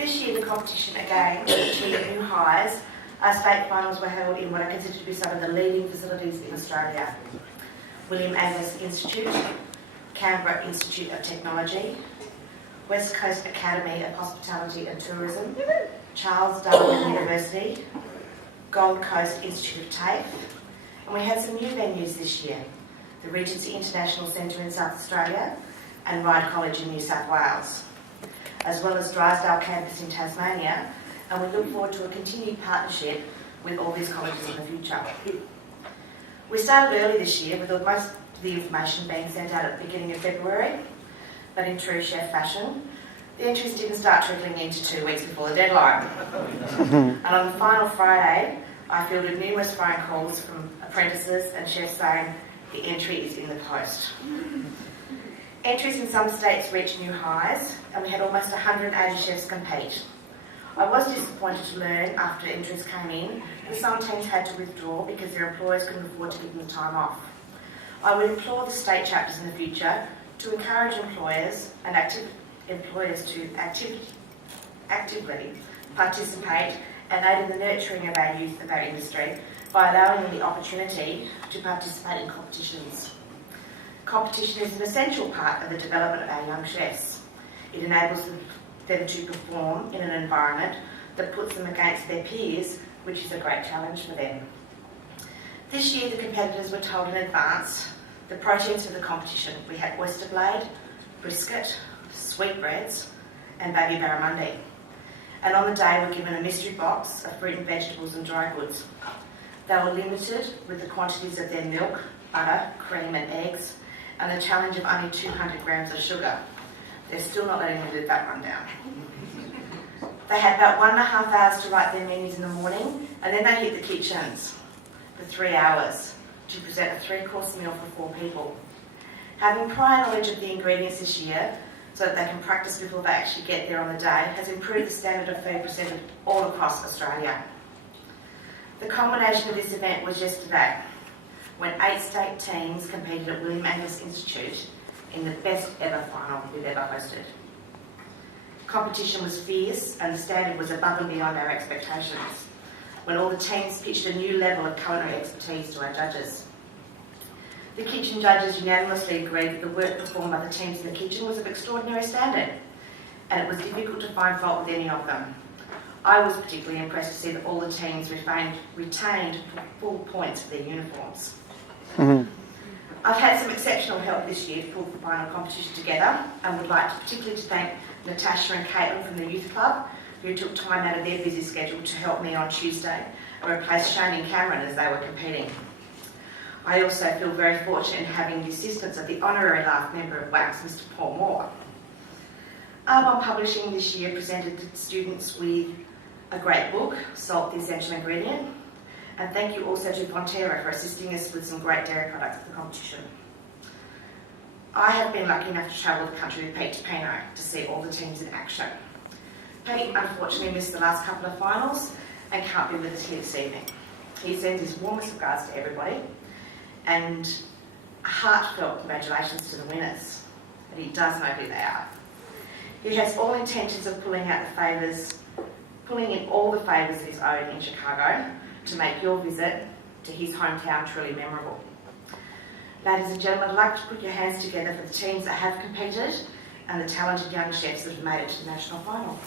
This year the competition again achieved new highs. Our state finals were held in what are considered to be some of the leading facilities in Australia. William Angus Institute, Canberra Institute of Technology, West Coast Academy of Hospitality and Tourism, Charles Darwin University, Gold Coast Institute of TAFE, and we had some new venues this year, the Regency International Centre in South Australia and Wright College in New South Wales, as well as Drysdale campus in Tasmania, and we look forward to a continued partnership with all these colleges in the future. We started early this year with most of the information being sent out at the beginning of February, but in true chef fashion, the entries didn't start trickling into 2 weeks before the deadline. And on the final Friday, I fielded numerous phone calls from apprentices and chefs saying the entry is in the post. Entries in some states reached new highs, and we had almost 180 chefs compete. I was disappointed to learn after entries came in that some teams had to withdraw because their employers couldn't afford to give them the time off. I would implore the state chapters in the future to encourage employers and employers to actively participate and aid in the nurturing of our youth of our industry by allowing them the opportunity to participate in competitions. Competition is an essential part of the development of our young chefs. It enables them to perform in an environment that puts them against their peers, which is a great challenge for them. This year the competitors were told in advance the proteins for the competition. We had oyster blade, brisket, sweetbreads and baby barramundi. And on the day were given a mystery box of fruit and vegetables and dry goods. They were limited with the quantities of their milk, butter, cream and eggs, and the challenge of only 200 grams of sugar. They're still not letting me live that one down. They had about 1.5 hours to write their menus in the morning, and then they hit the kitchens for 3 hours to present a 3-course meal for 4 people. Having prior knowledge of the ingredients this year, so that they can practice before they actually get there on the day, has improved the standard of food presented all across Australia. The culmination of this event was yesterday, when 8 state teams competed at William Angus Institute in the best ever final we've ever hosted. Competition was fierce and the standard was above and beyond our expectations, when all the teams pitched a new level of culinary expertise to our judges. The kitchen judges unanimously agreed that the work performed by the teams in the kitchen was of extraordinary standard, and it was difficult to find fault with any of them. I was particularly impressed to see that all the teams retained full points for their uniforms. I've had some exceptional help this year to pull the final competition together, and would like particularly to thank Natasha and Caitlin from the Youth Club, who took time out of their busy schedule to help me on Tuesday and replace Shane and Cameron as they were competing. I also feel very fortunate in having the assistance of the honorary life member of WACS, Mr. Paul Moore. Arbonne Publishing this year presented the students with a great book, Salt the Essential Ingredient, and thank you also to Fonterra for assisting us with some great dairy products for the competition. I have been lucky enough to travel the country with Pete Tapino to see all the teams in action. Pete unfortunately missed the last couple of finals and can't be with us here this evening. He sends his warmest regards to everybody and heartfelt congratulations to the winners, and he does know who they are. He has all intentions of pulling in all the favours of his own in Chicago to make your visit to his hometown truly memorable. Ladies and gentlemen, I'd like to put your hands together for the teams that have competed and the talented young chefs that have made it to the national final.